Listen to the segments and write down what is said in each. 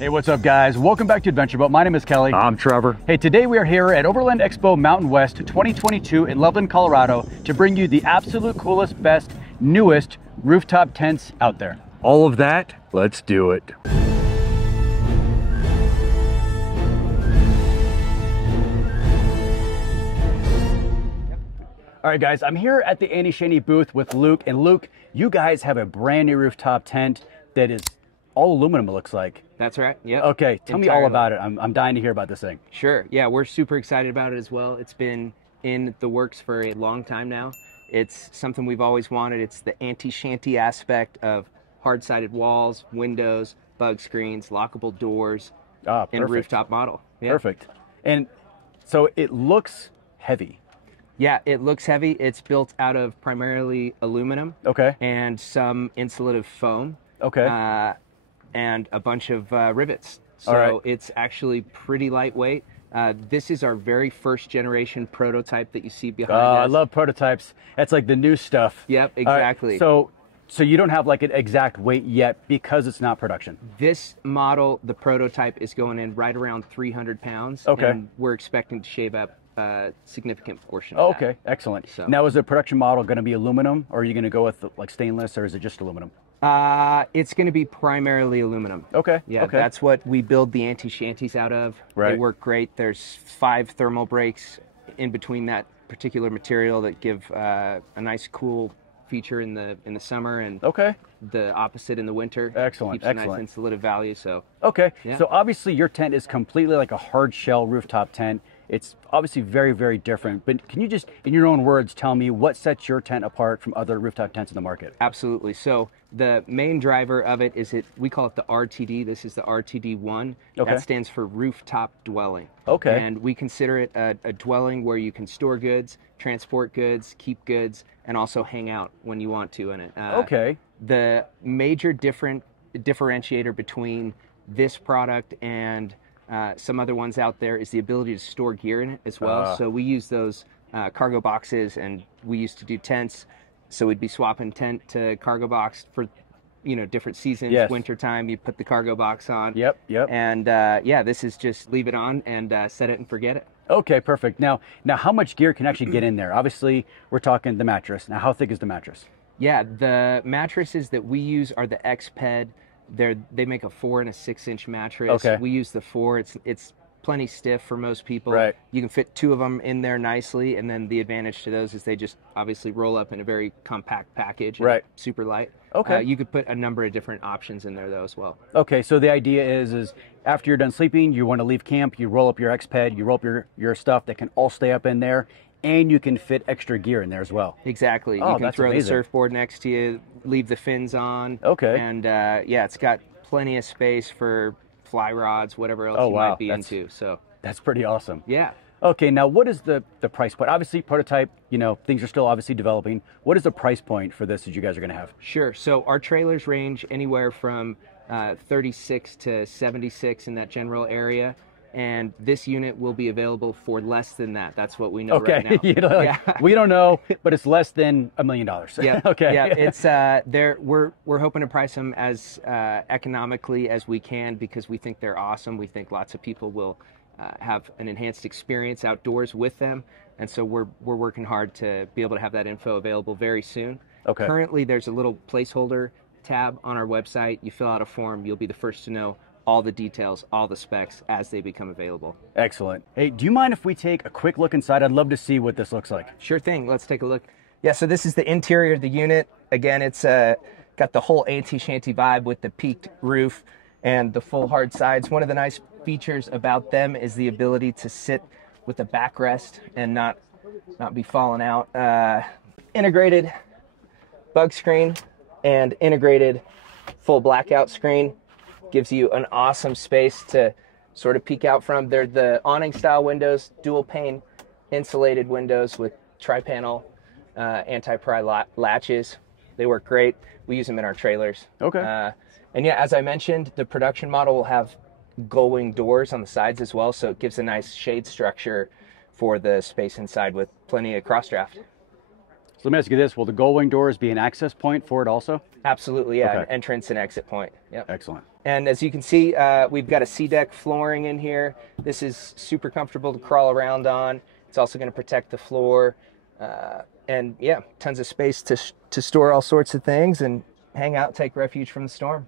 Hey, what's up guys? Welcome back to Adventure Boat. My name is Kelly. I'm Trevor. Hey, today we are here at Overland Expo Mountain West 2022 in Loveland, Colorado to bring you the absolute coolest, best, newest rooftop tents out there. All of that, let's do it. All right guys, I'm here at the Antishanty booth with Luke, and Luke, you guys have a brand new rooftop tent that is all aluminum, it looks like. That's right. Yeah. Okay, tell me all about it. I'm dying to hear about this thing. Sure. Yeah, we're super excited about it as well. It's been in the works for a long time now. It's something we've always wanted. It's the anti-shanty aspect of hard-sided walls, windows, bug screens, lockable doors in a rooftop model. Yeah. Perfect. And so it looks heavy. Yeah, it looks heavy. It's built out of primarily aluminum. Okay. And some insulative foam. Okay. And a bunch of rivets. So right. It's actually pretty lightweight. This is our very first generation prototype that you see behind us. I love prototypes. That's like the new stuff. Yep, exactly. So you don't have like an exact weight yet because it's not production. This model, the prototype, is going in right around 300 pounds. Okay. And we're expecting to shave up a significant portion of that. Okay, excellent. So. Now, is the production model going to be aluminum, or are you going to go with like stainless, or is it just aluminum? It's going to be primarily aluminum. Okay. Yeah, okay. That's what we build the anti-shanties out of. Right. They work great. There's 5 thermal breaks in between that particular material that give a nice cool feature in the summer, and okay. the opposite in the winter. Excellent. Keeps a nice insulative value. So. Okay. Yeah. So obviously your tent is completely like a hard shell rooftop tent. It's obviously very, very different, but can you just, in your own words, tell me what sets your tent apart from other rooftop tents in the market? Absolutely. So the main driver of it is we call it the RTD. This is the RTD1. Okay. That stands for rooftop dwelling. Okay. And we consider it a dwelling where you can store goods, transport goods, keep goods, and also hang out when you want to in it. Okay. The major differentiator between this product and some other ones out there is the ability to store gear in it as well. So we use those cargo boxes, and we used to do tents. So we'd be swapping tent to cargo box for, different seasons. Yes. Wintertime, you put the cargo box on. Yep. And yeah, this is just leave it on and set it and forget it. Okay, perfect. Now how much gear can actually get in there? Obviously, we're talking the mattress. Now, how thick is the mattress? Yeah, the mattresses that we use are the Xped. They make a 4 and a 6-inch mattress. Okay. We use the 4. It's plenty stiff for most people. Right. You can fit 2 of them in there nicely, and then the advantage to those is they just obviously roll up in a very compact package. Right. Super light. Okay. You could put a number of different options in there though as well. Okay, so the idea is after you're done sleeping, you want to leave camp, you roll up your Xped, you roll up your stuff that can all stay up in there, and you can fit extra gear in there as well. Exactly. Oh, you can that's throw amazing. the surfboard next to you, leave the fins on. Okay. And yeah, it's got plenty of space for fly rods, whatever else you might be into. So that's pretty awesome. Yeah. Okay, now what is the price point? Obviously, prototype, things are still obviously developing. What is the price point for this that you guys are going to have? Sure. So our trailers range anywhere from 36 to 76 in that general area. And this unit will be available for less than that. That's what we know right now. Yeah. We don't know, but it's less than $1 million. Yeah. Okay. Yeah. It's we're hoping to price them as economically as we can because we think they're awesome. We think lots of people will have an enhanced experience outdoors with them, and so we're working hard to be able to have that info available very soon. Okay. Currently, there's a little placeholder tab on our website. You fill out a form. You'll be the first to know all the details, all the specs as they become available. Excellent. Hey, do you mind if we take a quick look inside? I'd love to see what this looks like. Sure thing. Let's take a look. Yeah, so this is the interior of the unit. Again, it's got the whole anti-shanty vibe with the peaked roof and the full hard sides. One of the nice features about them is the ability to sit with a backrest and not be falling out. Integrated bug screen and integrated full blackout screen. Gives you an awesome space to sort of peek out from. They're the awning style windows, dual pane insulated windows with tri-panel anti-pry latches. They work great. We use them in our trailers. Okay. And yeah, as I mentioned, the production model will have gull-wing doors on the sides as well, so it gives a nice shade structure for the space inside with plenty of cross draft. So let me ask you this, will the gull wing doors be an access point for it also? Absolutely, yeah, Okay. an entrance and exit point. Yep. Excellent. And as you can see, we've got a C-deck flooring in here. This is super comfortable to crawl around on. It's also going to protect the floor. And yeah, tons of space to store all sorts of things and hang out, take refuge from the storm.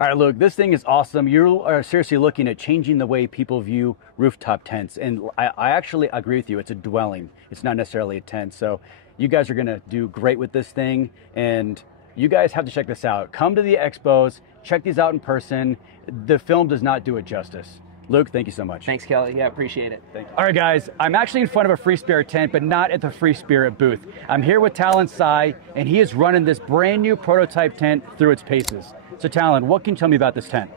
All right, look, this thing is awesome. You are seriously looking at changing the way people view rooftop tents. And I actually agree with you. It's a dwelling. It's not necessarily a tent. So you guys are going to do great with this thing. And you guys have to check this out. Come to the expos, check these out in person. The film does not do it justice. Luke, thank you so much. Thanks, Kelly. Yeah, appreciate it. Thank you. All right, guys, I'm actually in front of a Freespirit tent, but not at the Freespirit booth. I'm here with Talon Sai, and he is running this brand new prototype tent through its paces. So Talon, what can you tell me about this tent?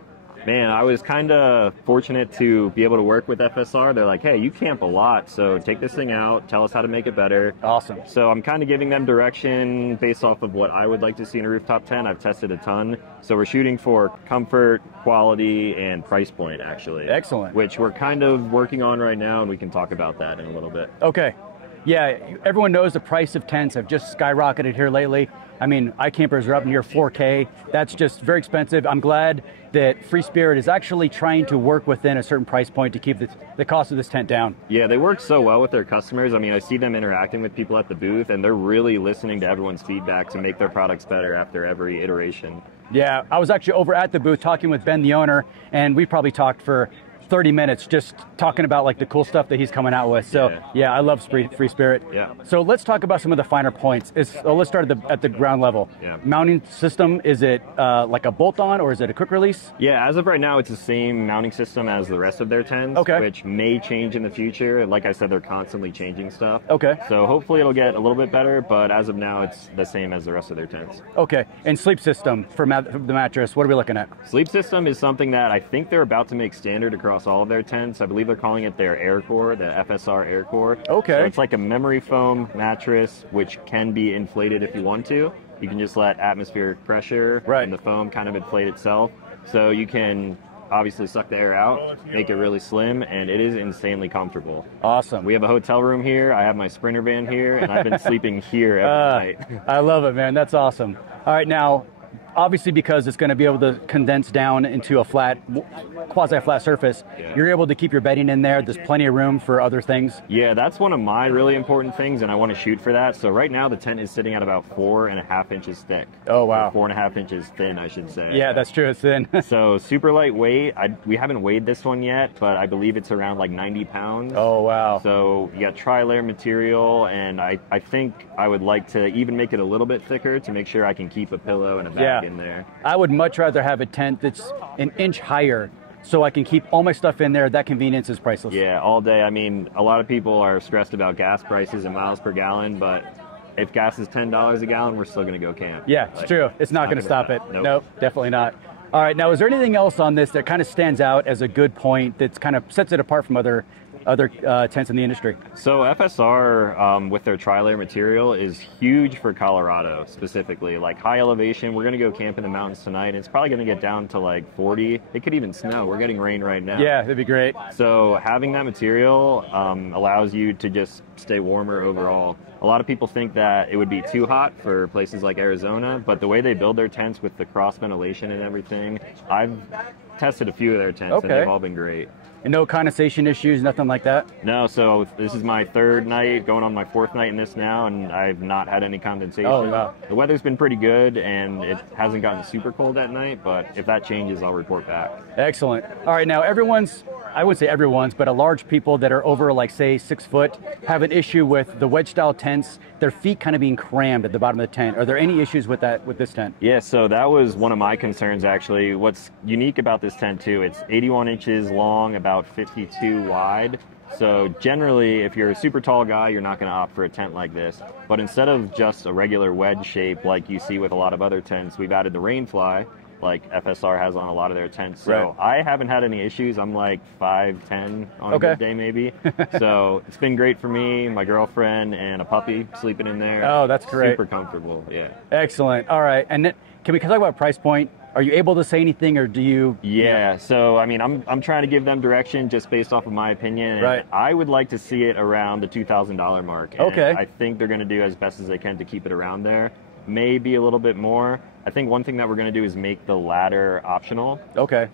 Man, I was kind of fortunate to be able to work with FSR. They're like, hey, you camp a lot, so take this thing out, tell us how to make it better. Awesome. So I'm kind of giving them direction based off of what I would like to see in a rooftop tent. I've tested a ton. So we're shooting for comfort, quality, and price point, actually. Excellent. Which we're kind of working on right now, and we can talk about that in a little bit. Okay. Yeah, everyone knows the price of tents have just skyrocketed here lately. I mean, iCampers are up near 4K. That's just very expensive. I'm glad that Freespirit is actually trying to work within a certain price point to keep the cost of this tent down. Yeah, they work so well with their customers. I mean, I see them interacting with people at the booth, and they're really listening to everyone's feedback to make their products better after every iteration. Yeah, I was actually over at the booth talking with Ben, the owner, and we probably talked for 30 minutes just talking about like the cool stuff that he's coming out with. So yeah, I love Freespirit. Yeah. So let's talk about some of the finer points. Let's start at the ground level. Yeah. Mounting system, is it like a bolt-on or is it a quick release? Yeah, as of right now, it's the same mounting system as the rest of their tents, Okay. which may change in the future. Like I said, they're constantly changing stuff. Okay. So hopefully it'll get a little bit better, but as of now, it's the same as the rest of their tents. Okay. And sleep system for the mattress, what are we looking at? Sleep system is something that I think they're about to make standard across all of their tents. I believe they're calling it their Air Core, the FSR Air Core. Okay. So it's like a memory foam mattress, which can be inflated if you want to. You can just let atmospheric pressure and the foam kind of inflate itself. So you can obviously suck the air out, make it really slim, and it is insanely comfortable. Awesome. We have a hotel room here. I have my Sprinter van here, and I've been sleeping here every night. I love it, man. That's awesome. All right, now, obviously because it's going to be able to condense down into a flat, quasi-flat surface, you're able to keep your bedding in there. There's plenty of room for other things. Yeah, that's one of my really important things, and I want to shoot for that. So right now the tent is sitting at about 4.5 inches thick. Oh, wow. 4.5 inches thin, I should say. Yeah, that's true. It's thin. So super lightweight. We haven't weighed this one yet, but I believe it's around like 90 pounds. Oh, wow. So you got tri-layer material, and I think I would like to even make it a little bit thicker to make sure I can keep a pillow and a bag in there. I would much rather have a tent that's an inch higher so I can keep all my stuff in there. That convenience is priceless. Yeah, all day. I mean, a lot of people are stressed about gas prices and miles per gallon, but if gas is $10 a gallon, we're still going to go camp. Yeah, it's true. It's not going to stop it. Nope, definitely not. All right, now is there anything else on this that kind of stands out as a good point that kind of sets it apart from other tents in the industry? So FSR with their tri-layer material is huge for Colorado specifically. Like high elevation, we're going to go camp in the mountains tonight. And it's probably going to get down to like 40. It could even snow. We're getting rain right now. Yeah, that'd be great. So having that material allows you to just stay warmer overall. A lot of people think that it would be too hot for places like Arizona, but the way they build their tents with the cross ventilation and everything, I've tested a few of their tents and they've all been great. And no condensation issues, nothing like that? No, so this is my third night, going on my fourth night in this now, and I've not had any condensation. Oh, wow. The weather's been pretty good, and it hasn't gotten super cold at night, but if that changes, I'll report back. Excellent. All right, now I wouldn't say everyone's, but a large people that are over like say 6 foot have an issue with the wedge style tents, their feet kind of being crammed at the bottom of the tent. Are there any issues with that, with this tent? Yeah, so that was one of my concerns actually. What's unique about this tent too, it's 81 inches long, about 52 wide. So generally, if you're a super tall guy, you're not going to opt for a tent like this. But instead of just a regular wedge shape like you see with a lot of other tents, we've added the rainfly, like FSR has on a lot of their tents. So I haven't had any issues. I'm like 5'10" on a good day maybe. So it's been great for me, my girlfriend, and a puppy sleeping in there. Oh, that's great. Super comfortable, yeah. Excellent. All right, and then, can we talk about price point? Are you able to say anything, or do you? Yeah, so I mean, I'm trying to give them direction just based off of my opinion. And I would like to see it around the $2,000 mark. And I think they're going to do as best as they can to keep it around there. Maybe a little bit more. I think one thing that we're going to do is make the ladder optional.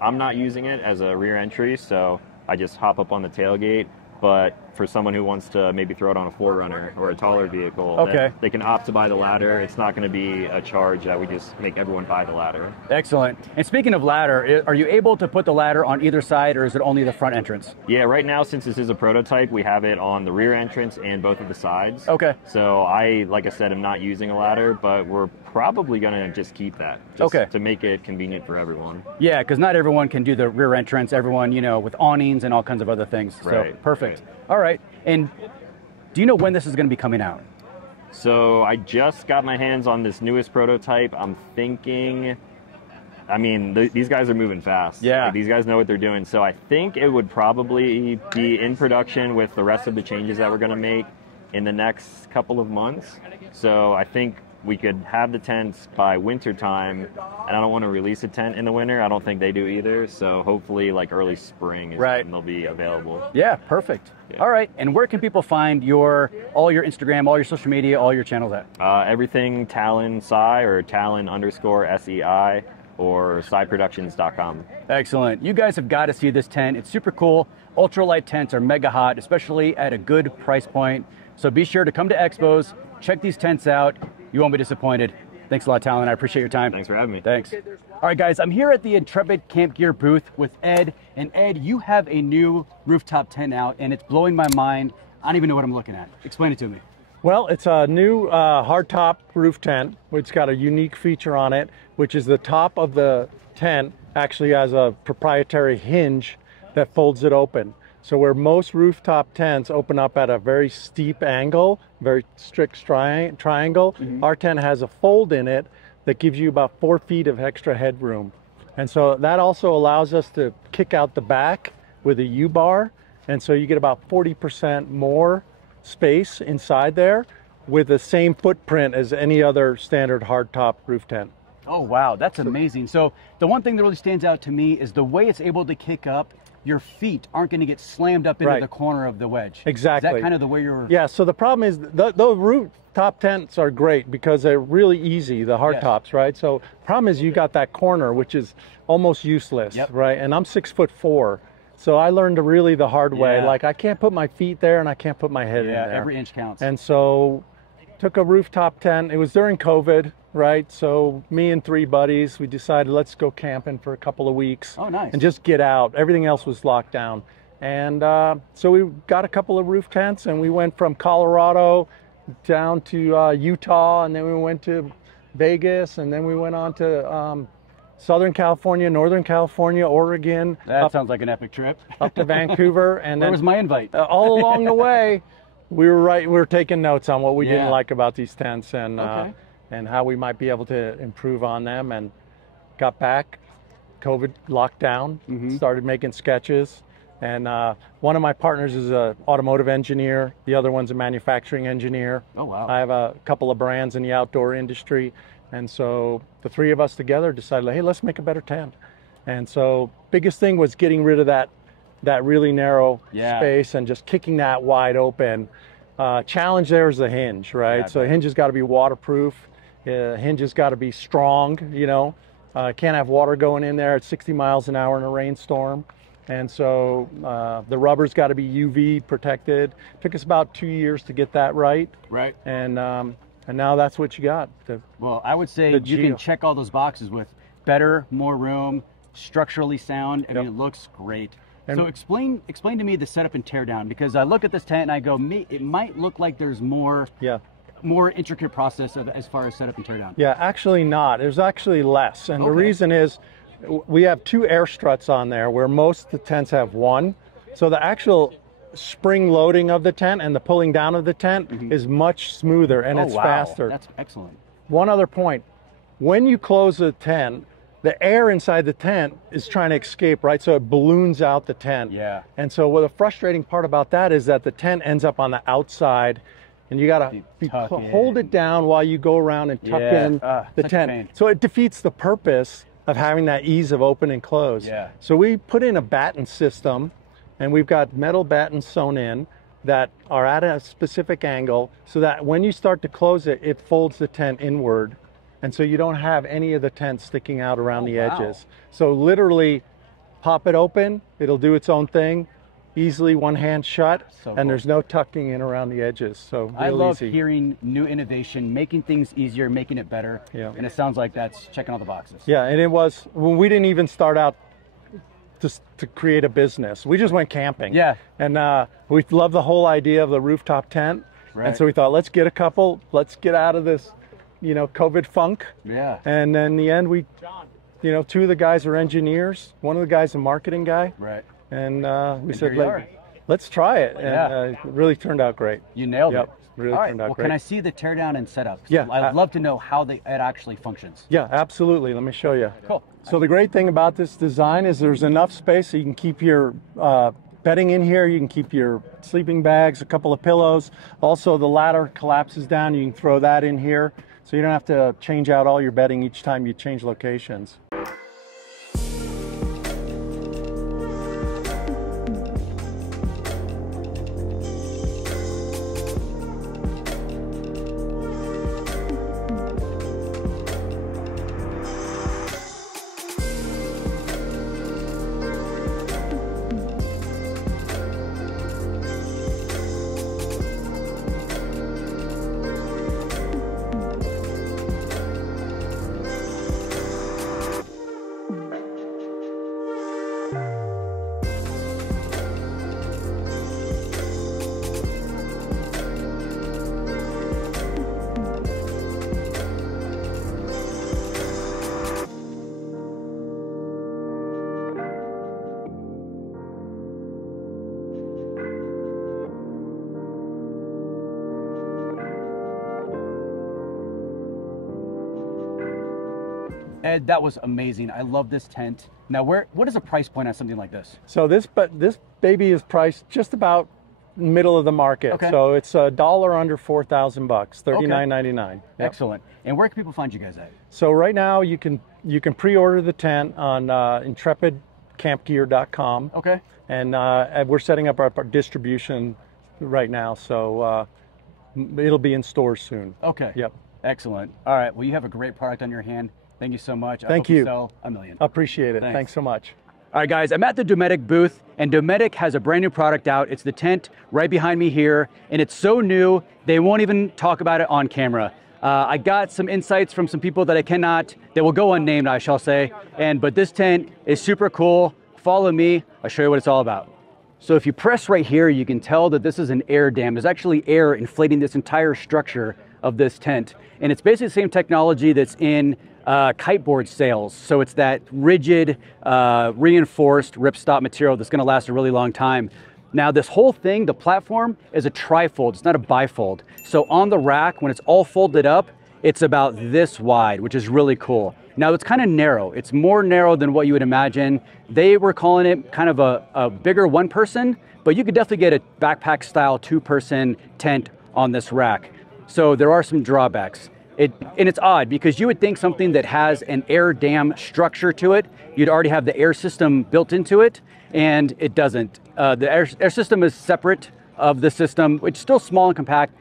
I'm not using it as a rear entry, so I just hop up on the tailgate. But for someone who wants to maybe throw it on a 4Runner or a taller vehicle, they can opt to buy the ladder. It's not going to be a charge that we just make everyone buy the ladder. Excellent. And speaking of ladder, are you able to put the ladder on either side, or is it only the front entrance? Yeah, right now, since this is a prototype, we have it on the rear entrance and both of the sides. So like I said, I'm not using a ladder, but we're probably going to just keep that to make it convenient for everyone. Yeah, because not everyone can do the rear entrance. Everyone, you know, with awnings and all kinds of other things. So perfect. All right. And do you know when this is going to be coming out? So I just got my hands on this newest prototype. I'm thinking, I mean, these guys are moving fast. Like, these guys know what they're doing. So I think it would probably be in production with the rest of the changes that we're going to make in the next couple of months. So I think we could have the tents by winter time, and I don't want to release a tent in the winter. I don't think they do either. So hopefully like early spring is when they'll be available. Yeah, perfect. All right, and where can people find all your Instagram, all your social media, all your channels at? Everything Talon Sci or Talon_SEI or SciProductions.com. Excellent. You guys have got to see this tent. It's super cool. Ultralight tents are mega hot, especially at a good price point. So be sure to come to expos, check these tents out. You won't be disappointed. Thanks a lot, Talon. I appreciate your time. Thanks for having me. Thanks. All right, guys, I'm here at the Intrepid Camp Gear booth with Ed. And Ed, you have a new rooftop tent out, and it's blowing my mind. I don't even know what I'm looking at. Explain it to me. Well, it's a new hardtop roof tent, which got a unique feature on it, which is the top of the tent actually has a proprietary hinge that folds it open. So where most rooftop tents open up at a very steep angle, very strict triangle, our tent has a fold in it that gives you about 4 feet of extra headroom. And so that also allows us to kick out the back with a U-bar. And so you get about 40% more space inside there with the same footprint as any other standard hardtop roof tent. Oh, wow, that's amazing. So the one thing that really stands out to me is the way it's able to kick up. Your feet aren't going to get slammed up into the corner of the wedge. Exactly. Is that kind of the way you're... Yeah, so the problem is the rooftop tents are great because they're really easy, the hardtops, right? So problem is you got that corner, which is almost useless, right? And I'm 6'4", so I learned really the hard way. Like, I can't put my feet there and I can't put my head in there. Every inch counts. And so took a rooftop tent. It was during COVID, right? So me and 3 buddies, we decided let's go camping for a couple of weeks. Oh, nice. And just get out. Everything else was locked down. And so we got a couple of roof tents, and we went from Colorado down to Utah, and then we went to Vegas, and then we went on to Southern California, Northern California, Oregon. That sounds like an epic trip. Up to Vancouver. And Where then was my invite? All along the way, we were taking notes on what we didn't like about these tents and how we might be able to improve on them. And got back, COVID locked down, started making sketches. And one of my partners is an automotive engineer. The other one's a manufacturing engineer. Oh, wow. I have a couple of brands in the outdoor industry. And so the 3 of us together decided, hey, let's make a better tent. And so biggest thing was getting rid of that really narrow space and just kicking that wide open. Challenge there is the hinge, right? Yeah, so the hinge has got to be waterproof. Hinge has got to be strong, you know. Can't have water going in there at 60 miles an hour in a rainstorm. And so the rubber's got to be UV protected. Took us about 2 years to get that right. Right. And now that's what you got. Well, I would say you can check all those boxes with better, more room, structurally sound. I mean, it looks great. And so explain to me the setup and teardown, because I look at this tent and I go, it might look like there's more intricate process as far as setup and teardown. Yeah, actually not. There's actually less. And the reason is we have 2 air struts on there where most of the tents have 1. So the actual spring loading of the tent and the pulling down of the tent is much smoother and it's faster. That's excellent. One other point, when you close the tent, the air inside the tent is trying to escape, right? So it balloons out the tent. Yeah. And so what the frustrating part about that is that the tent ends up on the outside, and you gotta hold it down while you go around and tuck in the tent. So it defeats the purpose of having that ease of open and close. Yeah. So we put in a batten system, and we've got metal battens sewn in that are at a specific angle so that when you start to close it, it folds the tent inward. And so you don't have any of the tent sticking out around the edges. So literally pop it open, it'll do its own thing, easily one hand shut, and there's no tucking in around the edges. So real I love easy. hearing new innovation, making things easier, making it better. Yeah. And it sounds like that's checking all the boxes. Yeah, and it was, when we didn't even start out to create a business. We just went camping. Yeah. And we love the whole idea of the rooftop tent. Right. And so we thought, let's get a couple, let's get out of this, you know, COVID funk. Yeah. And then in the end, we, you know, two of the guys are engineers. One of the guys a marketing guy. Right. And we said, here you are. let's try it. And it really turned out great. You nailed it. Really All right. turned out Well, great. can I see the teardown and setup? Yeah. I'd love to know how it actually functions. Yeah, absolutely. Let me show you. Cool. So the great thing about this design is there's enough space so you can keep your bedding in here. You can keep your sleeping bags, a couple of pillows. Also, the ladder collapses down. You can throw that in here. So you don't have to change out all your bedding each time you change locations. Ed, that was amazing. I love this tent. Now, what is the price point on something like this? So this baby is priced just about middle of the market. Okay. So it's $1 under $4,000, $39.99. Yep. Excellent. And where can people find you guys at? So right now you can pre-order the tent on intrepidcampgear.com. Okay. And we're setting up our distribution right now, so it'll be in stores soon. Okay. Yep. Excellent. All right. Well, you have a great product on your hand. Thank you so much. Thank you. Sell a million. Appreciate it. Thanks so much. All right, guys, I'm at the Dometic booth, and Dometic has a brand new product out. It's the tent right behind me here, and it's so new, they won't even talk about it on camera. I got some insights from some people that will go unnamed, I shall say, but this tent is super cool. Follow me, I'll show you what it's all about. So if you press right here, you can tell that this is an air dam. There's actually air inflating this entire structure of this tent, and it's basically the same technology that's in kiteboard sails. So it's that rigid, reinforced ripstop material that's gonna last a really long time. Now this whole thing, the platform, is a trifold, it's not a bifold. So on the rack, when it's all folded up, it's about this wide, which is really cool. Now it's kind of narrow. It's more narrow than what you would imagine. They were calling it kind of a bigger one person, but you could definitely get a backpack style 2-person tent on this rack. So there are some drawbacks. And it's odd because you would think something that has an air dam structure to it, you'd already have the air system built into it, and it doesn't. The air system is separate of the system, which is still small and compact.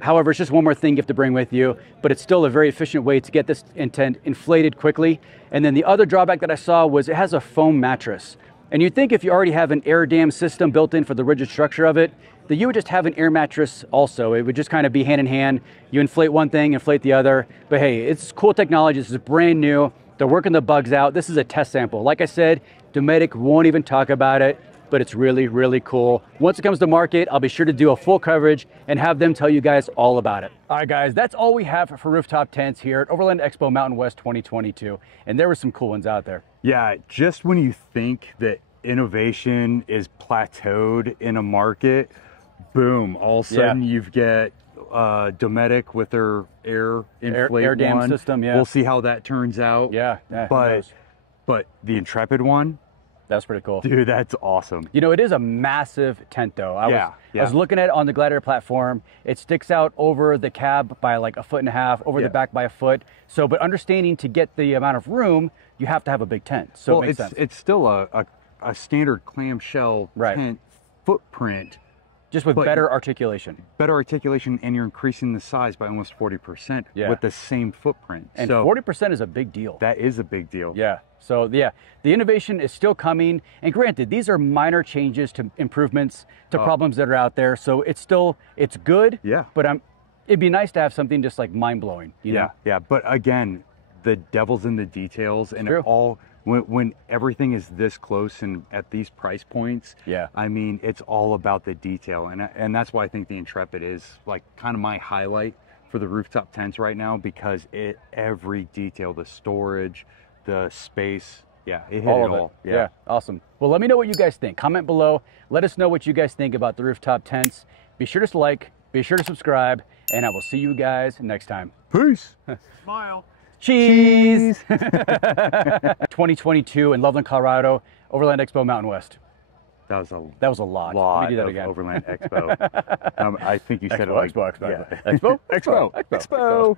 However, it's just one more thing you have to bring with you, but it's still a very efficient way to get this tent inflated quickly. And then the other drawback that I saw was it has a foam mattress. And you'd think if you already have an air dam system built in for the rigid structure of it, that you would just have an air mattress also. It would just kind of be hand in hand. You inflate one thing, inflate the other. But hey, it's cool technology. This is brand new. They're working the bugs out. This is a test sample. Like I said, Dometic won't even talk about it, but it's really, really cool. Once it comes to market, I'll be sure to do a full coverage and have them tell you guys all about it. All right, guys, that's all we have for rooftop tents here at Overland Expo Mountain West 2022. And there were some cool ones out there. Yeah, just when you think that innovation is plateaued in a market, boom, all of a sudden you've got Dometic with their air inflate air dam one. system. Yeah, we'll see how that turns out. Yeah, but But the Intrepid one, That's pretty cool. dude, that's awesome. You know, it is a massive tent, though. I Yeah, was looking at it on the Gladiator platform. It sticks out over the cab by like 1.5 feet, over the back by 1 foot. So, but understanding to get the amount of room, you have to have a big tent. So Well, it makes sense. it's still a standard clamshell tent footprint. Just with better articulation. Better articulation, and you're increasing the size by almost 40% with the same footprint. And so 40% is a big deal. that is a big deal. Yeah. So yeah, the innovation is still coming. And granted, these are minor changes to improvements to problems that are out there. So it's good. Yeah. But it'd be nice to have something just like mind blowing. You know? Yeah. But again, the devil's in the details, and True. it all when everything is this close and at these price points. Yeah. I mean, it's all about the detail, and that's why I think the Intrepid is like kind of my highlight for the rooftop tents right now, because every detail, the storage, the space, it hit All it of all. it. Yeah, awesome. Well, let me know what you guys think. Comment below. Let us know what you guys think about the rooftop tents. Be sure to like, be sure to subscribe, and I will see you guys next time. Peace. Smile. Cheese! 2022 in Loveland, Colorado, Overland Expo Mountain West. That was a lot. lot Let me do that of again. Overland Expo. I think you said it like Expo. yeah. Expo? Expo.